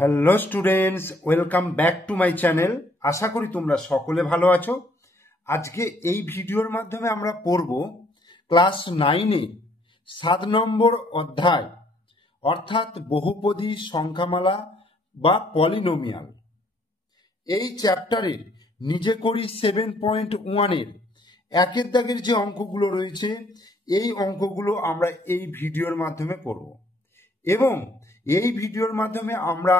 Hello students, welcome back to my channel. আশা করি তোমরা সকলে ভালো আছো। আজকে এই ভিডিওর মাধ্যমে আমরা পড়ব ক্লাস 9-এ 7 নম্বর অধ্যায়, অর্থাৎ বহুপদী সংখ্যামালা বা পলিনোমিয়াল। এই চ্যাপ্টারের নিজে করি 7.1-এর একের দাগের যে অঙ্কগুলো রয়েছে, এই অঙ্কগুলো আমরা এই ভিডিওর মাধ্যমে পড়ব এবং এই ভিডিওর মাধ্যমে আমরা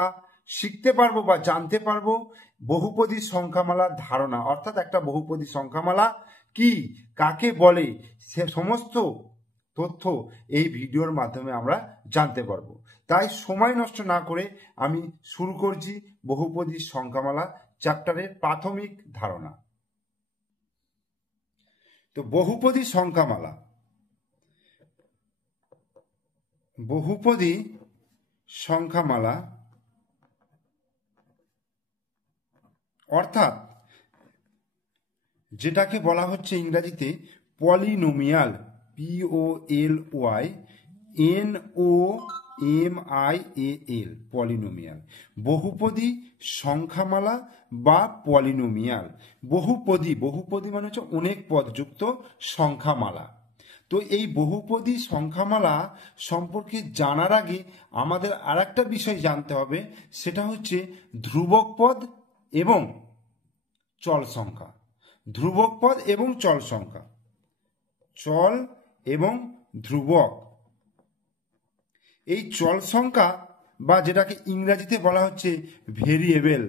শিখতে পারবো বা জানতে পারবো বহুপদী সংখ্যামালার ধারণা, অর্থাৎ একটা বহুপদী সংখ্যামালা কি, কাকে বলে, সে সমস্ত তথ্য এই ভিডিওর মাধ্যমে আমরা জানতে পারবো। তাই সময় নষ্ট না করে আমি শুরু করছি বহুপদী সংখ্যামালা চ্যাপ্টারের প্রাথমিক ধারণা। তো বহুপদী সংখ্যামালা, বহুপদী সংখ্যামালা অর্থাৎ যেটাকে বলা হচ্ছে ইংরেজিতে পলিনোমিয়াল, POLYNOMIAL, পলিনোমিয়াল, বহুপদী সংখ্যামালা বা পলিনোমিয়াল। বহুপদী, বহুপদী মানে হচ্ছে অনেক পদযুক্ত সংখ্যামালা। তো এই বহুপদী সংখ্যামালা সম্পর্কে জানার আগে আমাদের আর একটা বিষয় জানতে হবে, সেটা হচ্ছে ধ্রুবক পদ এবং চল সংখ্যা। ধ্রুবক পদ এবং চল সংখ্যা, চল এবং ধ্রুবক। এই চল সংখ্যা বা যেটাকে ইংরেজিতে বলা হচ্ছে ভেরিয়েবল,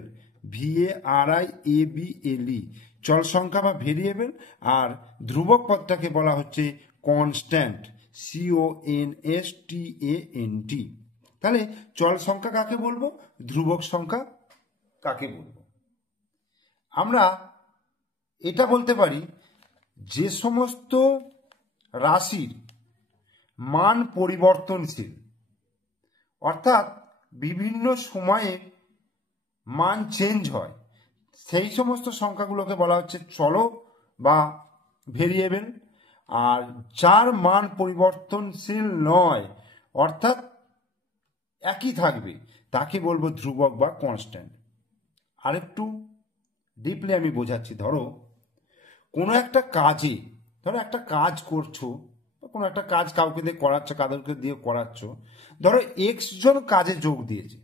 VARIABLE, চল সংখ্যা বা ভেরিয়েবল। আর ধ্রুবক পদটাকে বলা হচ্ছে কনস্ট্যান্ট, CONSTANT। তাহলে চল সংখ্যা কাকে বলবো, ধ্রুবক সংখ্যা কাকে বলবো? আমরা এটা বলতে পারি, যে সমস্ত রাশির মান পরিবর্তনশীল, অর্থাৎ বিভিন্ন সময়ে মান চেঞ্জ হয়, সেই সমস্ত সংখ্যাগুলোকে বলা হচ্ছে চলক বা ভেরিয়েবল। আর যার মান পরিবর্তনশীল নয়, অর্থাৎ একই থাকবে, তাকে বলবো ধ্রুবক বা কনস্ট্যান্ট। আরেকটু ডিপলি আমি বোঝাচ্ছি। ধরো কোনো একটা কাজে, ধরো একটা কাজ করছো, কোনো একটা কাজ কাউকে দিয়ে করাচ্ছ, কাদেরকে দিয়ে করাচ্ছ, ধরো এক্স জন কাজে যোগ দিয়েছে,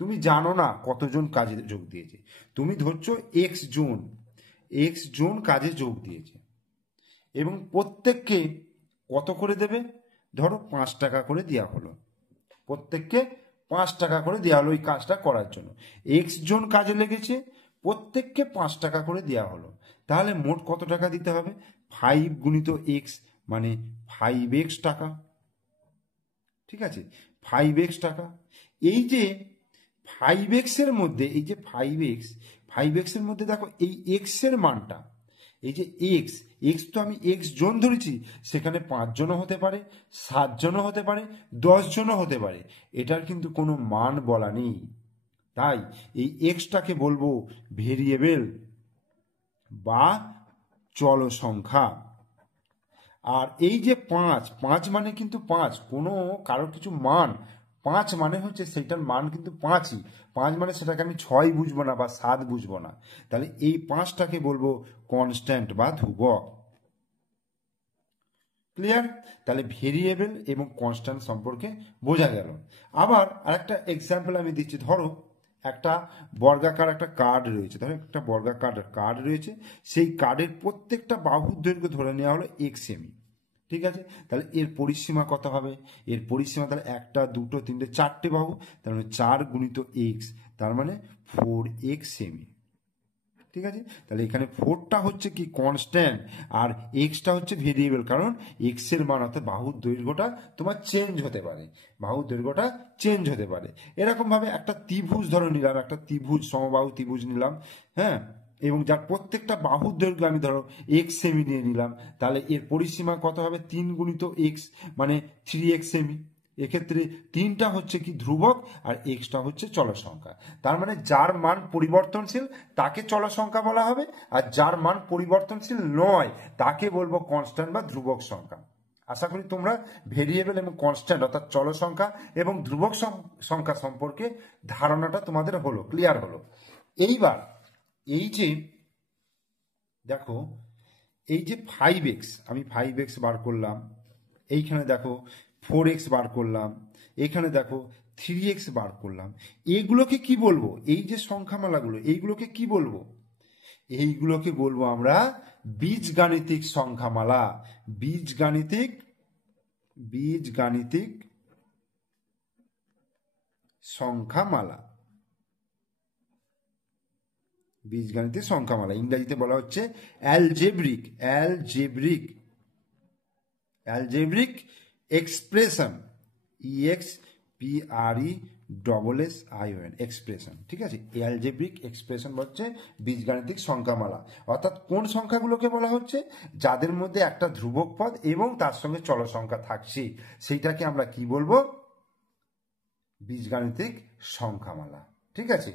তুমি জানো না কতজন কাজে যোগ দিয়েছে, তুমি ধরছো এক্স জন কাজে যোগ দিয়েছে এবং প্রত্যেককে কত করে দেবে, ধরো 5 টাকা করে দেওয়া হলো, প্রত্যেককে 5 টাকা করে দেওয়া হলো ওই কাজটা করার জন্য। এক্স জন কাজে লেগেছে, প্রত্যেককে 5 টাকা করে দেওয়া হলো। তাহলে মোট কত টাকা দিতে হবে? 5 গুণিত এক্স মানে 5x টাকা। ঠিক আছে, 5x টাকা। এই যে 5x এর মধ্যে, এই যে 5x এর মধ্যে দেখো এই এক্স এর মানটা, এই যে এক্স তো আমি এক্স জন ধরেছি, সেখানে 5 জনও হতে পারে, 7 জনও হতে পারে, 10 জনও হতে পারে, এটার কিন্তু কোনো মান বলা নেই। তাই এই এক্সটাকে বলবো ভেরিয়েবল বা চল সংখ্যা। আর এই যে 5 মানে কিন্তু 5 কোনো কারোর কিছু মান, 5 মানে হচ্ছে সেটার মান কিন্তু 5ই। 5 মানে সেটাকে আমি 6 বুঝবো না বা 7 বুঝবো না। তাহলে এই 5টাকে বলবো কনস্ট্যান্ট বা ধ্রুবক। ক্লিয়ার? তাহলে ভেরিয়েবল এবং কনস্ট্যান্ট সম্পর্কে বোঝা গেল। আবার আরেকটা এক্সাম্পল আমি দিচ্ছি। ধরো একটা বর্গাকার একটা কার্ড রয়েছে, ধরো একটা বর্গাকার কার্ড রয়েছে, সেই কার্ডের প্রত্যেকটা বাহুর দৈর্ঘ্য ধরে নেওয়া হলো x সেমি। ঠিক আছে, তাহলে এর পরিসীমা কত হবে? এর পরিসীমা তাহলে 1, 2, 3, 4টে বাহু, তার মানে 4 গুণিত x, তার মানে 4x সেমি। ঠিক আছে, তাহলে এখানে 4টা হচ্ছে কি কনস্ট্যান্ট আর এক্সটা হচ্ছে ভেরিয়েবল, কারণ এক্স এর মান অর্থাৎ বাহুর দৈর্ঘ্যটা তোমার চেঞ্জ হতে পারে, বাহুর দৈর্ঘ্যটা চেঞ্জ হতে পারে। এরকম ভাবে একটা ত্রিভুজ ধরো নিলাম, একটা ত্রিভুজ, সমবাহু ত্রিভুজ নিলাম, হ্যাঁ, এবং যার প্রত্যেকটা বাহুর দৈর্ঘ্য আমি ধরো এক্স সেমি নিয়ে নিলাম, তাহলে এর পরিসীমা কত হবে? 3 গুণিত এক্স মানে 3x সেমি। এক্ষেত্রে 3টা হচ্ছে কি ধ্রুবক আর এক্সটা হচ্ছে চল সংখ্যা। তার মানে যার মান পরিবর্তনশীল তাকে চল সংখ্যা বলা হবে, আর যার মান পরিবর্তনশীল নয় তাকে বলবো কনস্ট্যান্ট বা ধ্রুবক সংখ্যা। আশা করি তোমরা ভেরিয়েবল এবং কনস্ট্যান্ট অর্থাৎ চল সংখ্যা এবং ধ্রুবক সংখ্যা সম্পর্কে ধারণাটা তোমাদের হলো, ক্লিয়ার হলো। এইবার এই যে দেখো, এই যে 5x, আমি 5x বার করলাম, এইখানে দেখো 4x বার করলাম, এখানে দেখো 3x বার করলাম, এইগুলোকে কি বলবো? এই যে সংখ্যামালাগুলো, এইগুলোকে কি বলবো? এইগুলোকে বলবো আমরা বীজগাণিতিক সংখ্যামালা। বীজগাণিতিক সংখ্যামালা, বীজগাণিতিক সংখ্যামালা, ইংরেজিতে বলা হচ্ছে অ্যালজেব্রিক এক্সপ্রেশন, EXPRESSION এক্সপ্রেশন, ঠিক আছে? অ্যালজেব্রিক এক্সপ্রেশন হচ্ছে বীজগাণিতিক সংখ্যামালা। অর্থাৎ কোন সংখ্যাগুলোকে বলা হচ্ছে? যাদের মধ্যে একটা ধ্রুবক পদ এবং তার সঙ্গে চল সংখ্যা থাকছে, সেইটাকে আমরা কি বলবো? বীজগাণিতিক সংখ্যামালা, ঠিক আছে?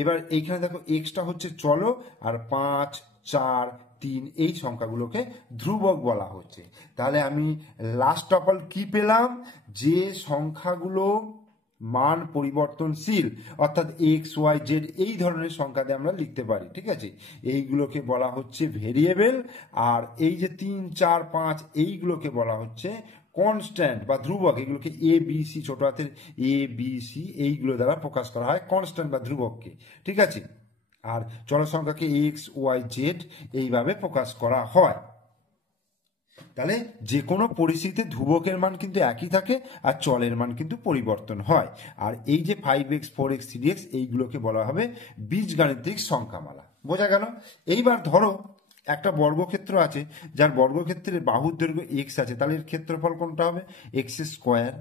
এবার এইখানে দেখো এক্সটা হচ্ছে চল, আর 5, 4, 3 এই সংখ্যাগুলোকে ধ্রুবক বলা হচ্ছে। তাহলে আমি লাস্ট অফ অল কি পেলাম? যে সংখ্যাগুলো মান পরিবর্তনশীল, অর্থাৎ এক্স, ওয়াই, জেড এই ধরনের সংখ্যা দিয়ে আমরা লিখতে পারি, ঠিক আছে? এইগুলোকে বলা হচ্ছে ভেরিয়েবল। আর এই যে 3, 4, 5 এইগুলোকে বলা হচ্ছে কনস্ট্যান্ট বা ধ্রুবক। এগুলোকে ABC, ছোট হাতের ABC এইগুলো দ্বারা প্রকাশ করা হয় কনস্ট্যান্ট বা ধ্রুবককে, ঠিক আছে? আর চল সংখ্যাকে এক্স, ওয়াই, জেড এইভাবে প্রকাশ করা হয়। তাহলে যে কোনো পরিস্থিতিতে ধ্রুবকের মান কিন্তু একই থাকে আর চলের মান কিন্তু পরিবর্তন হয়। আর এই যে 5x, 4x, 3x এইগুলোকে বলা হবে বীজগাণিতিক সংখ্যামালা। বোঝা গেল? এইবার ধরো একটা বর্গক্ষেত্র আছে, যার বর্গক্ষেত্রের বাহুর দৈর্ঘ্য x আছে, তাহলে এর ক্ষেত্রফল কোনটা হবে? x square.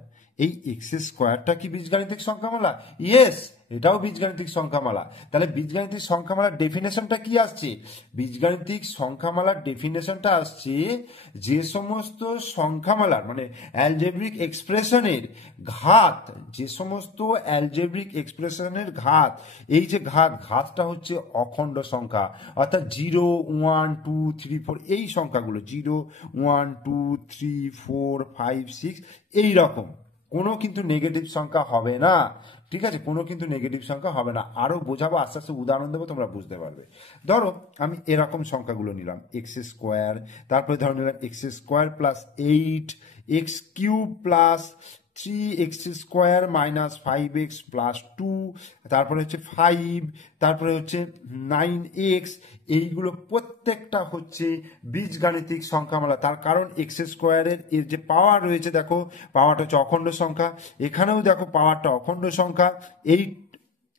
এই x স্কোয়ারটা কি বীজগাণিতিক সংখ্যামালা? ইয়েস, এটাও বীজগাণিতিক সংখ্যামালা। তাহলে বীজগাণিতিক সংখ্যামালার ডেফিনেশনটা কি আসছে? বীজগাণিতিক সংখ্যামালার ডেফিনেশনটা আসছে যে সমস্ত সংখ্যামালার মানে অ্যালজেব্রিক এক্সপ্রেশনের ঘাত, যে সমস্ত অ্যালজেব্রিক এক্সপ্রেশনের ঘাত, এই যে ঘাতটা হচ্ছে অখণ্ড সংখ্যা, অর্থাৎ 0, 1, 2, 3, 4 এই সংখ্যাগুলো 0, 1, 2, 3, 4, 5, 6 এই রকম কোনো কিন্তু নেগেটিভ সংখ্যা হবে না, ঠিক আছে? কোনো কিন্তু নেগেটিভ সংখ্যা হবে না। আরো বোঝাবো, আস্তে আস্তে উদাহরণ দেবো, তোমরা বুঝতে পারবে। ধরো আমি এরকম সংখ্যাগুলো নিলাম, এক্স স্কোয়ার, তারপরে ধরো নিলাম x square plus 8, x cube plus 3x square minus 5x plus 2, তারপরে হচ্ছে 5, তারপরে হচ্ছে 9x। এইগুলো প্রত্যেকটা হচ্ছে বীজগাণিতিক সংখ্যামালা। তার কারণ এক্স স্কোয়ারের এর যে পাওয়ার রয়েছে, দেখো পাওয়ারটা হচ্ছে অখণ্ড সংখ্যা, এখানেও দেখো পাওয়ারটা অখণ্ড সংখ্যা,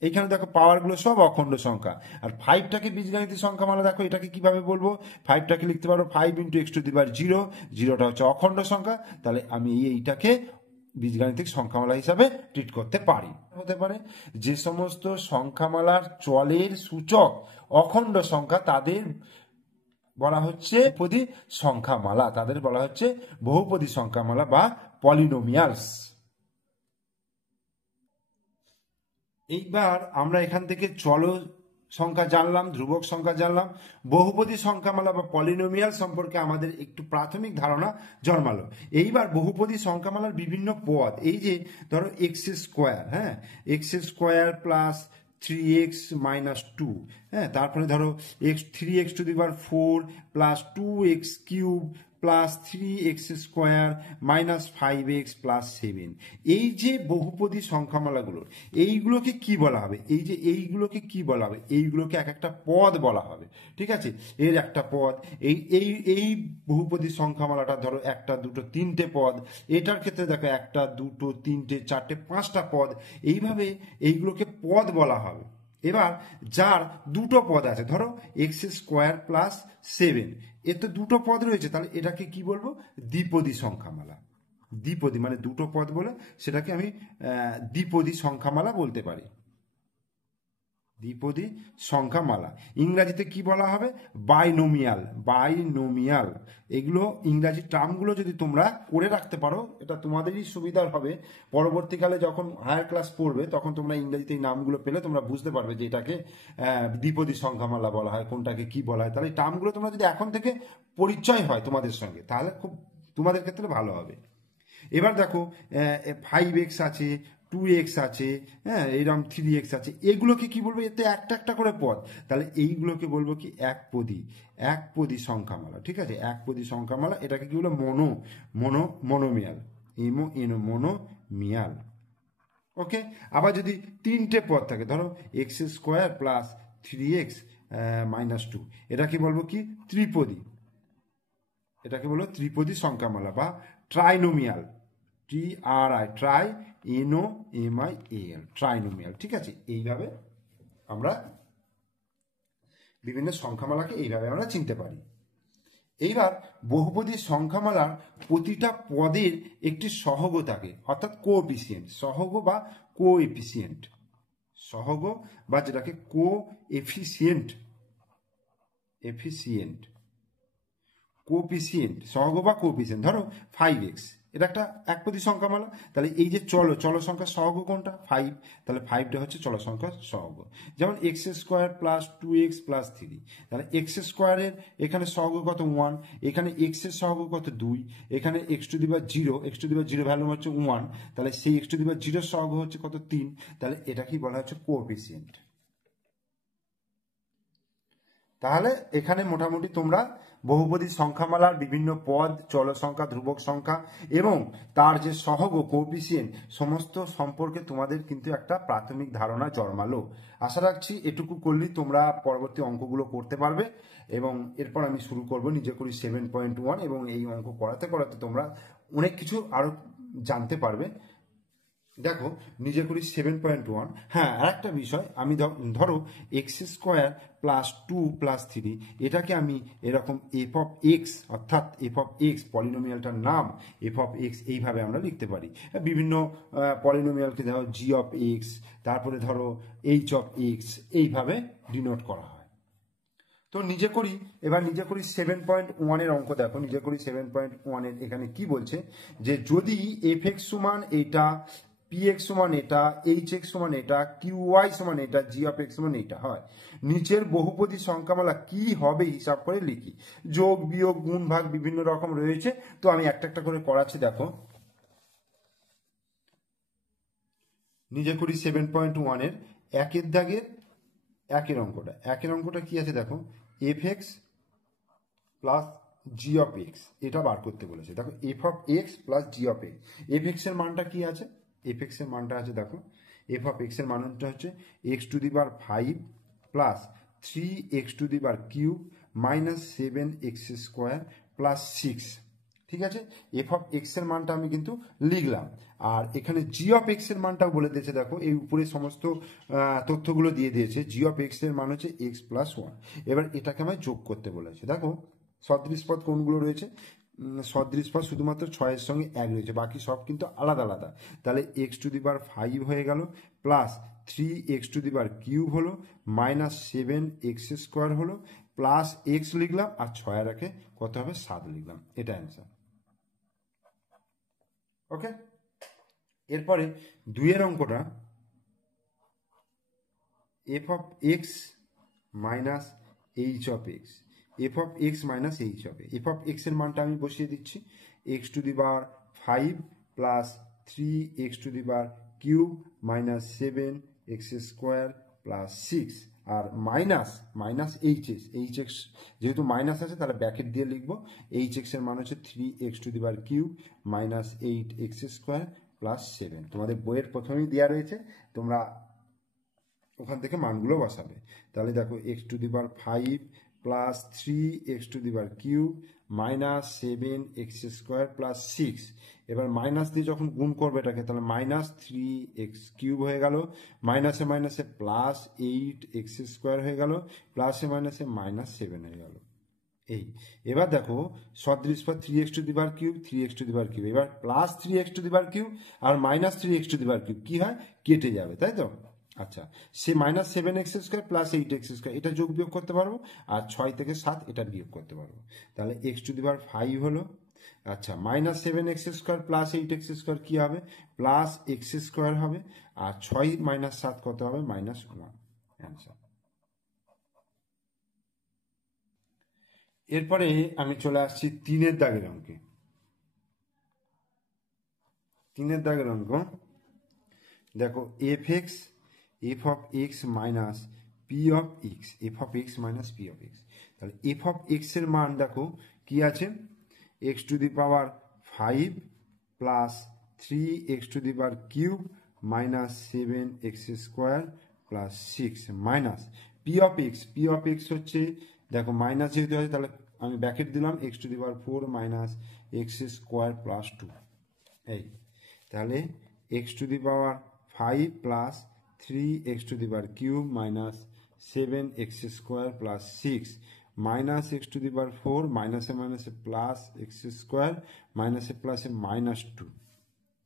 এইখানে দেখো পাওয়ারগুলো সব অখণ্ড সংখ্যা। আর 5টাকে বীজগাণিতিক সংখ্যামালা, দেখো এটাকে কিভাবে বলবো? 5টাকে লিখতে পারো 5 × x⁴, 0টা হচ্ছে অখণ্ড সংখ্যা। তাহলে আমি এইটাকে বীজগাণিতিক সংখ্যামালা হিসাবে ট্রিট করতে পারি। হতে পারে যে সমস্ত সংখ্যামালার চলের সূচক অখণ্ড সংখ্যা তাদের বলা হচ্ছে বহুপদী সংখ্যামালা, তাদের বলা হচ্ছে বহুপদী সংখ্যামালা বা পলিনোমিয়ালস। এইবার আমরা এখান থেকে চল সংখ্যা জানলাম, ধ্রুবক সংখ্যা জানলাম, বহুপদী সংখ্যামালা বা পলিনোমিয়াল সম্পর্কে আমাদের একটু প্রাথমিক ধারণা জন্মালো। এইবার বহুপদী সংখ্যামালার বিভিন্ন পদ, এই যে ধরো এক্স স্কোয়ার, হ্যাঁ, x square plus 3x minus 2, হ্যাঁ, তারপরে ধরো 3x⁴ plus 2x cube plus 3x square minus 5x plus 7, এই যে বহুপদী সংখ্যামালাগুলো, এইগুলোকে কি বলা হবে? এই যে এইগুলোকে কি বলা হবে? এইগুলোকে এক একটা পদ বলা হবে, ঠিক আছে? এর একটা পদ, এই এই এই বহুপদী সংখ্যামালাটা ধরো 1, 2, 3টে পদ, এটার ক্ষেত্রে দেখো 1, 2, 3, 4, 5টা পদ, এইভাবে এইগুলোকে পদ বলা হবে। এবার যার দুটো পদ আছে, ধরো এক্স স্কোয়ার প্লাস 7, এর তো দুটো পদ রয়েছে, তাহলে এটাকে কি বলবো? দ্বিপদী সংখ্যামালা। দ্বিপদী মানে দুটো পদ বলে সেটাকে আমি দ্বিপদী সংখ্যামালা বলতে পারি। দ্বিপদী সংখ্যামালা ইংরাজিতে কি বলা হবে? বাইনোমিয়াল। বাইনোমিয়াল, এগুলো ইংরাজি টার্মগুলো যদি তোমরা করে রাখতে পারো, এটা তোমাদেরই সুবিধার হবে। পরবর্তীকালে যখন হায়ার ক্লাস পড়বে তখন তোমরা ইংরাজিতে এই নামগুলো পেলে তোমরা বুঝতে পারবে যে এটাকে দ্বিপদী সংখ্যামালা বলা হয়, কোনটাকে কি বলা হয়। তাহলে এই টার্মগুলো তোমরা যদি এখন থেকে পরিচয় হয় তোমাদের সঙ্গে, তাহলে খুব তোমাদের ক্ষেত্রে ভালো হবে। এবার দেখো 5x আছে, 2x আছে, হ্যাঁ এরকম 3x আছে, এগুলোকে কি বলবো, এতে একটা একটা করে পদ, তাহলে এইগুলোকে বলবো কি একপদী সংখ্যামালা। ঠিক আছে, একপদী সংখ্যামালা, এটাকে কি বলবো, মনোমিয়াল, মনোমিয়াল। ওকে, আবার যদি তিনটে পদ থাকে, ধরো x² প্লাস 3x মাইনাস 2, এটাকে বলবো কি ত্রিপদী, এটাকে বলবো ত্রিপদী সংখ্যামালা বা ট্রাইনোমিয়াল, ট্রাইনোমিয়াল। ঠিক আছে, এইভাবে আমরা বিভিন্ন সংখ্যামালাকে এইভাবে আমরা চিনতে পারি। এইবার বহুপদী সংখ্যামালার প্রতিটা পদের একটি সহগ থাকে, অর্থাৎ কোএফিসিয়েন্ট, সহগ বা কোএফিসিয়েন্ট, সহগ বা যেটাকে কোএফিসিয়েন্ট, সহগ বা কোএফিসিয়েন্ট। ধরো 5x, এটা একটা একপদী সংখ্যামালা, তাহলে এই যে চল সংখ্যার সহগ কোনটা, 5, তাহলে 5টা হচ্ছে চল সংখ্যার সহগ। যেমন x² প্লাস 2x প্লাস 3, তাহলে x² এর এখানে সহগ কত 1, এখানে x এর সহগ কত 2, এখানে x⁻0 ভ্যালু হচ্ছে 1, তাহলে সেই x⁻0 এর সহগ হচ্ছে কত 3, তাহলে এটা কি বলা হচ্ছে কোএফিসিয়েন্ট। তাহলে এখানে মোটামুটি তোমরা বহুপদী সংখ্যামালার বিভিন্ন পদ, চল সংখ্যা, ধ্রুবক সংখ্যা এবং তার যে সহগ কোএফিসিয়েন্ট সমস্ত সম্পর্কে তোমাদের কিন্তু একটা প্রাথমিক ধারণা জন্মালো। আশা রাখছি এটুকু করলেই তোমরা পরবর্তী অঙ্কগুলো করতে পারবে, এবং এরপর আমি শুরু করব নিজে করি 7.1, এবং এই অঙ্ক করাতে করাতে তোমরা অনেক কিছু আরো জানতে পারবে। দেখো নিজে করি 7.1। হ্যাঁ, আর একটা বিষয়, আমি ধরো x² প্লাস 2 প্লাস 3, এটাকে আমি এরকম f(x), অর্থাৎ f(x) পলিনোমিয়ালটার নাম f(x), এইভাবে আমরা লিখতে পারি। বিভিন্ন পলিনোমিয়ালকে ধরো g(x), তারপরে ধরো h(x), এইভাবে ডিনোট করা হয়। তো নিজে করি 7.1 এর অঙ্ক। দেখো নিজে করি 7.1 এর এখানে কি বলছে, যে যদি f(x) সমান এটা, px সমান এটা, hx সমান এটা, qy সমান এটা, g(x) সমান এটা হয়, নিচের বহুপদী সংখ্যামালা কি হবে হিসাব করে লিখি। যোগ, বিয়োগ, গুণ, ভাগ বিভিন্ন রকম রয়েছে, তো আমি একটা একটা করে করাচ্ছি। দেখো নিজে করি 7.1 এর একের দাগের একের অঙ্কটা কি আছে, দেখো f(x) প্লাস g(x), এটা বার করতে বলেছে। দেখো f(x) প্লাস g(x), f(x) এর মানটা কি আছে, f(x) এর মানটা আছে, দেখো f(x) এর মানটা হচ্ছে x⁵ plus 3x³ minus 7x² plus 6। ঠিক আছে, f(x) এর মানটা আমি কিন্তু লিখলাম, আর এখানে g(x) এর মানটাও বলে দিয়েছে। দেখো এই উপরে সমস্ত তথ্যগুলো দিয়ে দিয়েছে। g(x) এর মান হচ্ছে x+1। এবার এটাকে আমায় যোগ করতে বলেছে। দেখো সদৃশ পদ কোনগুলো রয়েছে, সদৃশ পদ শুধুমাত্র 6 এর সঙ্গে 1 রয়েছে, বাকি সব কিন্তু আলাদা আলাদা। তাহলে x⁵ হয়ে গেল, প্লাস 3x³ হলো, মাইনাস 7x² হলো, প্লাস x লিখলাম, আর 6 আর একে কত হবে 7 লিখলাম, এটা অ্যান্সার। ওকে, এরপরে 2 এর অঙ্কটা f(x) minus h(x), f(x) minus h(x), f(x) এর মানটা আমি বসিয়ে দিচ্ছি, x⁵ plus 3x³ minus 7x² plus 6, আর মাইনাস hx যেহেতু মাইনাস আছে তাহলে ব্র্যাকেট দিয়ে লিখবো। hx এর মান হচ্ছে 3x³ মাইনাস 8x² প্লাস 7। তোমাদের বইয়ের প্রথমেই দেওয়া রয়েছে, তোমরা ওখান থেকে মানগুলো বসাবে। তাহলে দেখো x⁵ plus 3x³ minus 7x² plus 6, এবার মাইনাস দিয়ে যখন গুণ করবে এটাকে, তাহলে মাইনাস 3x³ হয়ে গেল, মাইনাসে মাইনাসে প্লাস 8x² হয়ে গেল, প্লাসে মাইনাসে মাইনাস 7 হয়ে গেল। এই এবার দেখো সদৃশ পদ 3x³ এবার প্লাস 3x³ আর মাইনাস 3x³ কি হয়, কেটে যাবে, তাই তো। আচ্ছা, সে মাইনাস 7x² প্লাস 8x², এটা যোগ বিয়োগ করতে পারবো, আর 6 থেকে 7 এটা বিয়োগ করতে পারবো। তাহলে x⁵ হলো, আচ্ছা মাইনাস 7x² প্লাস 8x² কি হবে, প্লাস x² হবে, আর 6 মাইনাস 7 কত হবে, -1, অ্যান্সার। এরপরে আমি চলে আসছি 3 এর দাগের অঙ্কে। 3 দাগের অঙ্ক, দেখো F of x minus P of x, F of x minus P of x. তাহলে এফ অফ এক্স এর মান দেখো কি আছে, x to the power 5 plus 3x to the power cube minus 7x square plus 6 minus P of x হচ্ছে, দেখো minus যেহেতু আছে তাহলে আমি ব্র্যাকেট দিলাম x to the power 4 minus x square plus 2। এই তাহলে x to the power 5 plus 3x to the power cube minus 7x square plus 6 minus x to the power 4 মাইনাসে মাইনাসে প্লাস এক্স স্কোয়ার মাইনাসে প্লাসে minus 2।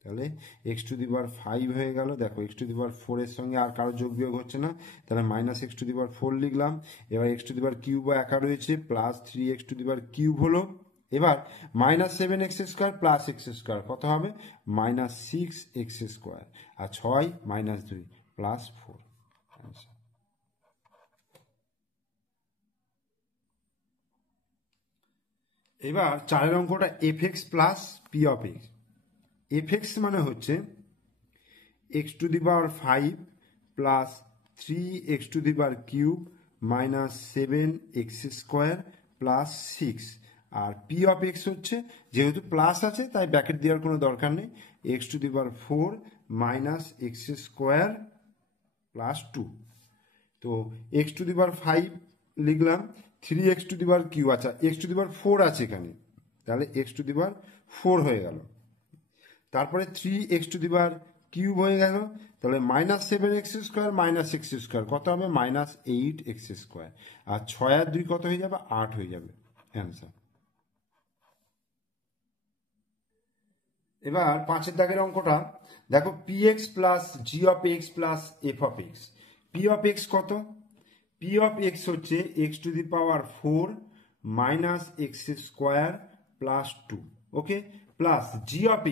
তাহলে x to the power 5 হয়ে গেল। দেখো এক্স টু দি পাওয়ার 4 এর সঙ্গে আর কারো যোগ বিয়োগ হচ্ছে না, তাহলে minus x to the power 4 লিখলাম। এবার x to the power cube একা রয়েছে, plus 3x to the power cube হলো। এবার minus 7x square plus x square কত হবে, মাইনাস 6x স্কোয়ার, আর 6 মাইনাস 2 প্লাস 4। এবার 4 অঙ্কটা F x plus P of x. F x মানে হচ্ছে x to the power 5 plus 3x to the power cube minus 7x square plus 6, আর P of x হচ্ছে যেহেতু plus আছে তাই bracket দেওয়ার কোনো দরকার নেই, x to the power 4 minus x square plus 2। তো এক্স টু দি পাওয়ার 5 লিখলাম, 3x to the power cube, আচ্ছা এক্স টু দি পাওয়ার 4 আছে এখানে, তাহলে এক্স টু দি পাওয়ার 4 হয়ে গেল। তারপরে 3x to the power cube হয়ে গেল, তাহলে minus 7x square minus x square কত হবে, মাইনাস 8x স্কোয়ার, আর 6 আর 2 কত হয়ে যাবে, 8 হয়ে যাবে অ্যান্সার। এবার 5 দাগের অঙ্কটা দেখো, p x plus g of x plus f of x. P of x কত, পি অফ এক্স হচ্ছে x to the power 4 minus x square plus 2, okay, plus g of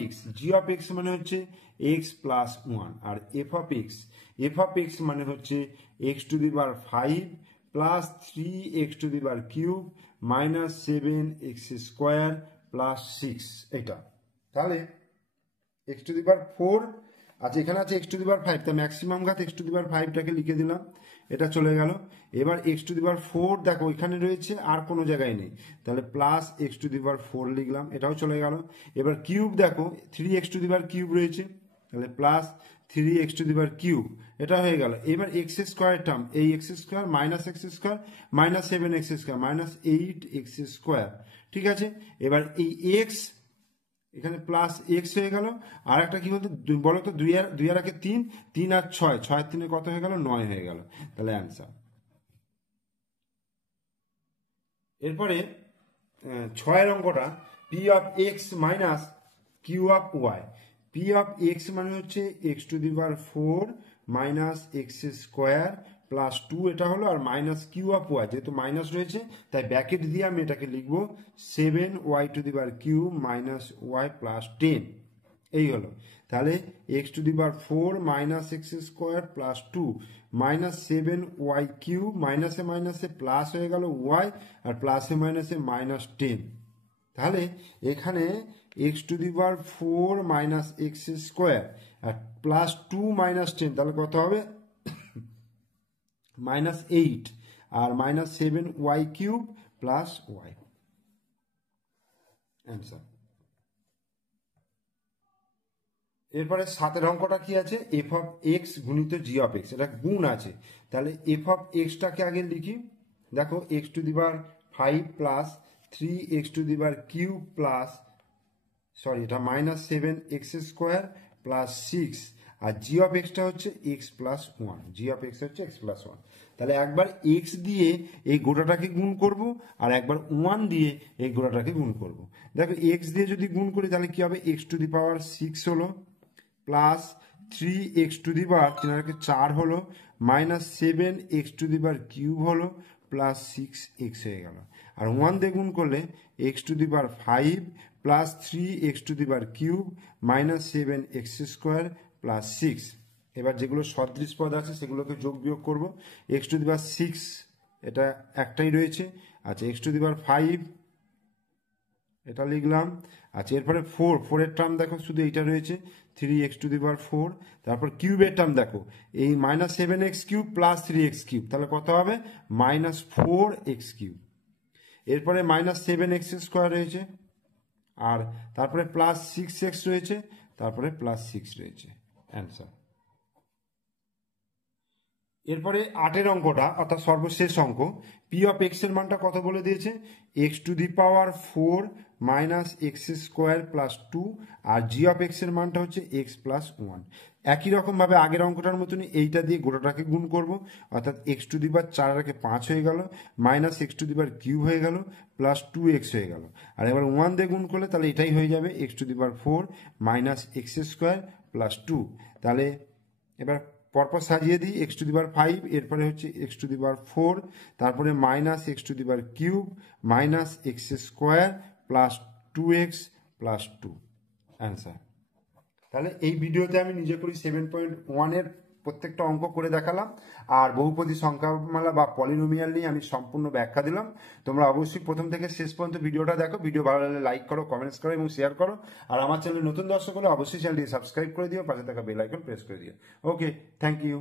x মানে হচ্ছে এক্স প্লাস 1, আর f of x মানে হচ্ছে x to the power 5 plus 3x to the power cube minus 7x square plus 6 এটা। তাহলে x to the power 4, আচ্ছা এখানে আছে এক্স টু দি পাওয়ার 5, তা ম্যাক্সিমাম ঘাত এক্স টু দি পাওয়ার 5টাকে লিখে দিলাম, এটা চলে গেল। এবার এক্স টু দি পাওয়ার 4 দেখো এখানে রয়েছে আর কোনো জায়গায় নেই, তাহলে plus x to the power 4 লিখলাম, এটাও চলে গেল। এবার কিউব দেখো 3x to the power cube রয়েছে, তাহলে plus 3x to the power cube, এটা হয়ে গেল। এবার এক্স স্কোয়ার টার্ম, এই x square minus x square minus 7x square minus 8x square, ঠিক আছে। এবার এই এক্স এখানে প্লাস এক্স হয়ে গেল, আর একটা কি বলতো বলো তো, 2 আর 3, 3 আর 6, 6 আর 3 কত হয়ে গেল, 9 হয়ে গেল, তাহলে অ্যান্সার। এরপরে 6 অঙ্কটা, p of x minus q of y. P of x মানে হচ্ছে x to the power 4 minus x square plus 2 এটা হলো, আর মাইনাস কিউ অফ ওয়াই, যেহেতু মাইনাস রয়েছে তাই ব্র্যাকেট দিয়ে আমি এটাকে লিখবো 7y to the power q minus y plus 10, এই হলো। তাহলে x to the power 4 minus x square plus 2 minus 7y q, মাইনাসে মাইনাসে প্লাস হয়ে গেল ওয়াই, আর প্লাসে মাইনাসে মাইনাস 10। তাহলে এখানে x to the power 4 minus x square আর প্লাস 2 মাইনাস 10, তাহলে কত হবে, মাইনাস 8, আর minus 7y cube plus y, answer. এরপরে 7 অঙ্কটা কি আছে, এফ অফ এক্স গুণিত জি অফ এক্স, এটা গুণ আছে, তাহলে এফ অফ এক্সটাকে আগে লিখি। দেখো x to the power 5 plus 3x to the power cube plus, sorry এটা মাইনাস 7x স্কোয়ার প্লাস 6, আর জি অফ এক্সটা হচ্ছে x plus 1, g of x হচ্ছে এক্স প্লাস 1। তাহলে একবার এক্স দিয়ে এই গোটাটাকে গুণ করব, আর একবার 1 দিয়ে এই গোটাটাকে গুণ করব। দেখো এক্স দিয়ে যদি গুণ করি তাহলে কি হবে, এক্স টু দি পাওয়ার 6 হলো, plus 3x to the power 4 হলো, minus 7x two the power cube হলো, প্লাস 6x হয়ে গেল। আর 1 দিয়ে গুণ করলে x two the power 5 plus 3x to the power cube minus 7x square plus 6। এবার যেগুলো সদৃশ পদ আছে সেগুলোকে যোগ বিয়োগ করব। x টু দি পাওয়ার 6 এটা একটাই রয়েছে, আচ্ছা x টু দি পাওয়ার 5 এটা লিখলাম। আচ্ছা, এরপরে 4 এর টার্ম দেখো, শুধু এইটা রয়েছে 3x⁴। তারপর কিউবের টার্ম দেখো, এই -7x³ প্লাস 3x³ তাহলে কত হবে? -4x³। এরপরে -7x² রয়েছে, আর তারপরে +6x রয়েছে, তারপরে +6 রয়েছে। অ্যান্সার। এরপরে 8 অঙ্কটা অর্থাৎ সর্বশেষ অঙ্ক, পি অফ এক্স এর মানটা কত বলে দিয়েছে? x⁴ -x² + 2, R g of x এর মানটা হচ্ছে x + 1। একই রকমভাবে আগের অঙ্কটার মতনই এইটা দিয়ে গোটাটাকে গুণ করব, অর্থাৎ x⁴ 4 5 হয়ে গেল, -x⁴³ হয়ে গেল, +2x হয়ে গেল। আর এবার 1 দিয়ে গুণ করলে তাহলে এটাই হয়ে যাবে x⁴ -x² + 2। তাহলে এবার পরপর সাজিয়ে দিই, x⁵, এরপরে হচ্ছে x⁴, তারপরে -x⁵³ -x² + 2x + 2। অ্যান্সার। তাহলে এই ভিডিওতে আমি নিজে করি 7.1-এর প্রত্যেকটা অঙ্ক করে দেখালাম, আর বহুপদী সংখ্যামালা বা পলিনোমিয়াল নিয়ে আমি সম্পূর্ণ ব্যাখ্যা দিলাম। তোমরা অবশ্যই প্রথম থেকে শেষ পর্যন্ত ভিডিওটা দেখো। ভিডিও ভালো লাগলে লাইক করো, কমেন্টস করো এবং শেয়ার করো। আর আমার চ্যানেলে নতুন দর্শক হলে অবশ্যই চ্যানেলটি সাবস্ক্রাইব করে দিও, পাশে থাকা বেল আইকন প্রেস করে দিও। ওকে, থ্যাংক ইউ।